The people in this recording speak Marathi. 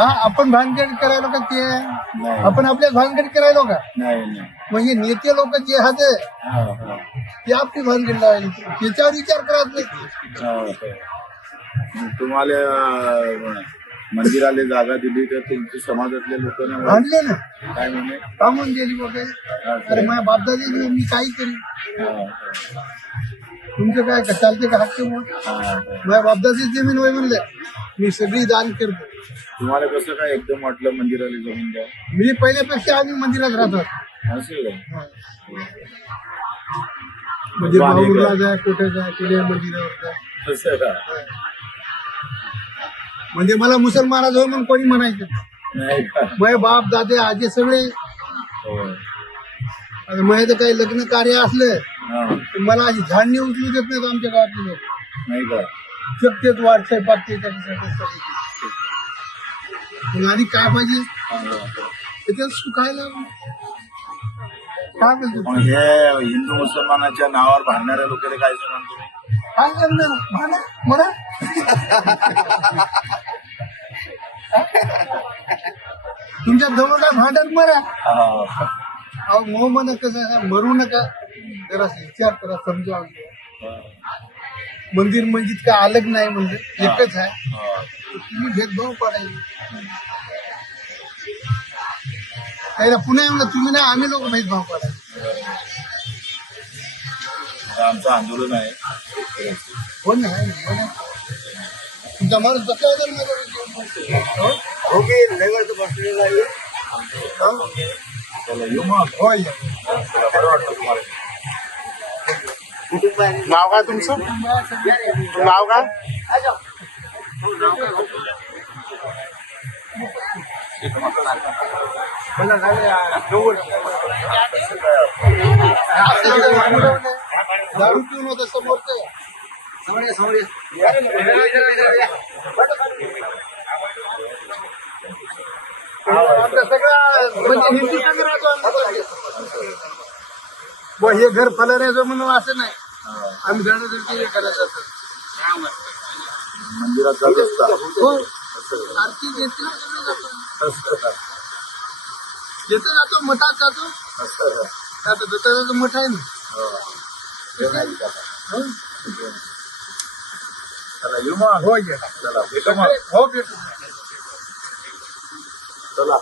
हा आपण भानगड करायलो का ते? नाही. आपण आपल्या भानगड करायलो का? नाही नाही. म्हणजे नेते लोक जे हाते हा, हा. ते आपली भानगड लावायला. त्याच्यावर विचार करत नाही हा, हा. मग तुम्हाला अं, मंदिराला जागा दिली तर तुमच्या समाजातल्या लोकांना आणले ना. काय म्हणे? थांबून गेली बघा. अरे माझ्या मी काही करी हा, हा. तुमचं काय का चालते का हक्क मग? हा, हा. माझ्या बापदाची जमीन वय म्हणलं. मी सगळी दान करतो. तुम्हाला कसं काय एकदम वाटलं मंदिराला जमीन द्या? मी पहिल्यापेक्षा आम्ही मंदिरात राहतो. असेल का? म्हणजे माहूरला. जाय कुठे जाय कुठे मंदिरावर असं का? म्हणजे मला मुसलमानाच होय म्हणून कोणी म्हणायचं नाही. का? माझे बाप दादे आजे सगळे. हो. माझे तर काही लग्न कार्य असलं हा. तर मला अशी झाडणी उचलू देत नाहीत आमच्या गावातले लोक. नाही का? वाढतंय पाकते मग आणि काय पाहिजे. त्याच्यात सुखायला. काय मग हे हिंदू मुसलमानाच्या नावावर भांडणाऱ्या लोकांना काय सांगाल तुम्ही काय करणार? म्हणा म्हणा तुमच्या जवळ भांडत मरा हा. अहो कसं? आहे, मरू नका. जरा विचार करा समजा हा. मंदिर म्हणजे का अलग नाही म्हणजे एकच आहे हा. तर तुम्ही भेदभाव पाडायचे त्याला पुन्हा म्हणलं तुम्ही नाही आम्ही लोक भेदभाव पाडायचे आता आमचं आंदोलन आहे हो ना आहे हो ना. तुमचा माणूस बसला होता ना माझ्यावर. हो? हो? चला येऊ मग हो या. बरं वाटतं तुम्हाला नाव काय तुमचं? नाव काय? दारू पिऊन होतं समोरचं. आमचं सगळं म्हणजे हिंदू सगळं राहतो. बुवा, हे घर फलाण्याचं म्हणून असं नाही. आम्ही घरासाठी हे करायचं. मंदिरात जात असता. हो आरती घेतली जातो. मठात जातो? आता दत्ताचं मठ आहे ना. येऊ मग. हो चला हो भेटू. चला.